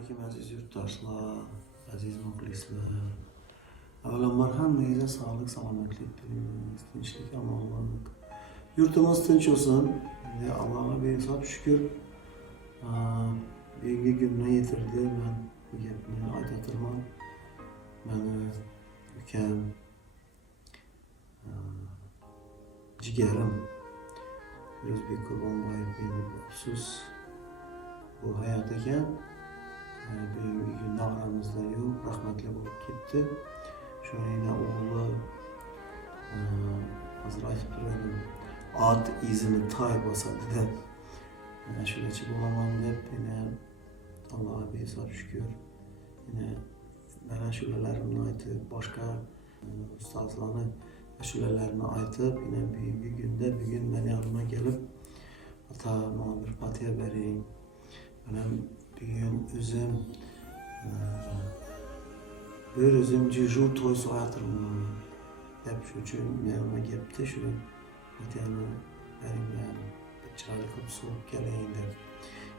Selamünaleyküm aziz yurttaşlar, aziz muhlisler. Avvalambor hammangize sağlık, salomatlik tilaymiz, tinchlik, omonlik. Yurtimiz tinch olsun. Allohga behisob shukr. Bugungi kunni yetirdi. Men bu gapni aytaturman. Meni ukam, jigarim O'zbek Qurbonboyev benim afsus bu hayot ekan. Bugungi kunda oramizda yo'q, rahmatli bo'lib ketdi. Shuningdek o'g'li hozir aytib turardim, ot izini toy bosadi-da. Ashulachi bo'laman deb yana Allohga behisob shukr. Yana men ashulalarimni aytib, boshqa ustozlarni ashulalarini aytib, yana bugungi kunda bugun meni yonimga kelib, ota menga bir fatiha bering. Men bugun o'zim bir o'zim jiju to'y so'ratirman deb shu uchun menga kelibdi. Shu fatihani bering, men chiroyli qilib so'rab kelayin deb.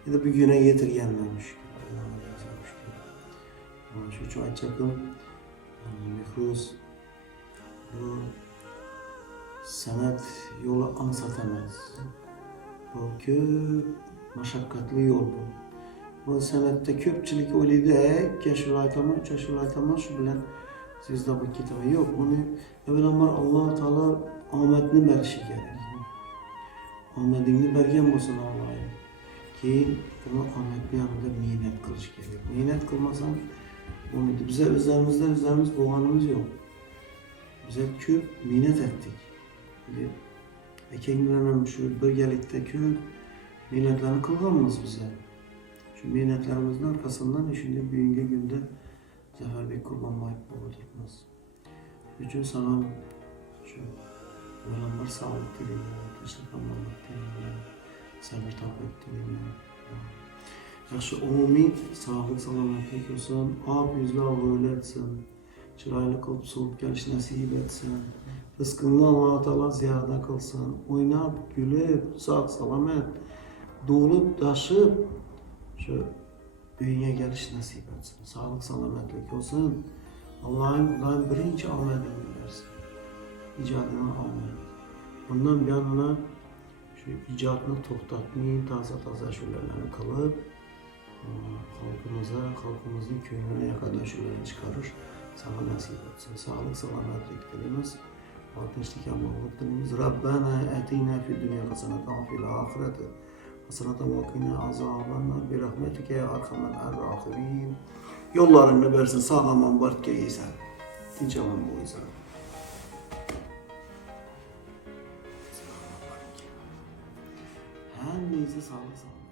Endi buguna yetirganman shukr. Allohga shukr. Shu uchun aytchakim, Mehruz bu san'at yo'li ansat emas. Bu ko'p mashaqqatli yo'l bu. Bu san'atda ko'pchilik o'ylaydi, ashula aytaman, ashula aytaman, shu bilan sizda bo'lib ketaman. Yo'q, buni avvalambor Alloh taolo omadni berishi kerak. Omadingni bergan bo'lsin Alloh. Keyin buni omadni yanında mehnat qilish kerak. Mehnat qilmasam bo'lmaydi. Biz o'zlarimiz bo'lganimiz yo'q. Biz ko'p mehnat etdik. Akang bilan ham shu birgalikda ko'p mehnatlarni qilganmiz biz. Şu mehnatlarimizning arkasından shunday bugungi kunda Zafarbek Qurbonboyev bo'lib o'tiribmiz. Shuning uchun sana shu avvalambor sog'lik tilayman, tinchlik, omonlik tilayman, sabr toqat tilayman. Yaxshi umumiy sog'lik, salomatlik olsun, oq yuzli o'g'il etsin, chiroyli qilib so'rib kelish nasib etsin, rizqingni Alloh taolo ziyoda qilsin, o'ynab, kulib, sog' salomat, do'lib, toshib şu uyga kelish nasib etsin. Sağlık, salomatlik olsun. Allah'ın birinchi omadini bersin. İcadına omad. Bundan buyon shu ijodni to'xtatmay, toza ashulalarni qilib, xalqimizning ko'nglini yoqadan ashulalarni chiqarish sana nasib etsin. Sağlık, salomatlik tilaymiz. Tinchlik, omonlik tilaymiz. Rabbana atina fid dunya hasanatan va fil oxirati hasanatan va qina azabannar bi rahmetike ya erhamer rahimin. Yollarını versin, sağ aman barke yesen. Tinch aman bo'ysan. Hammangizni sağlık, salomat.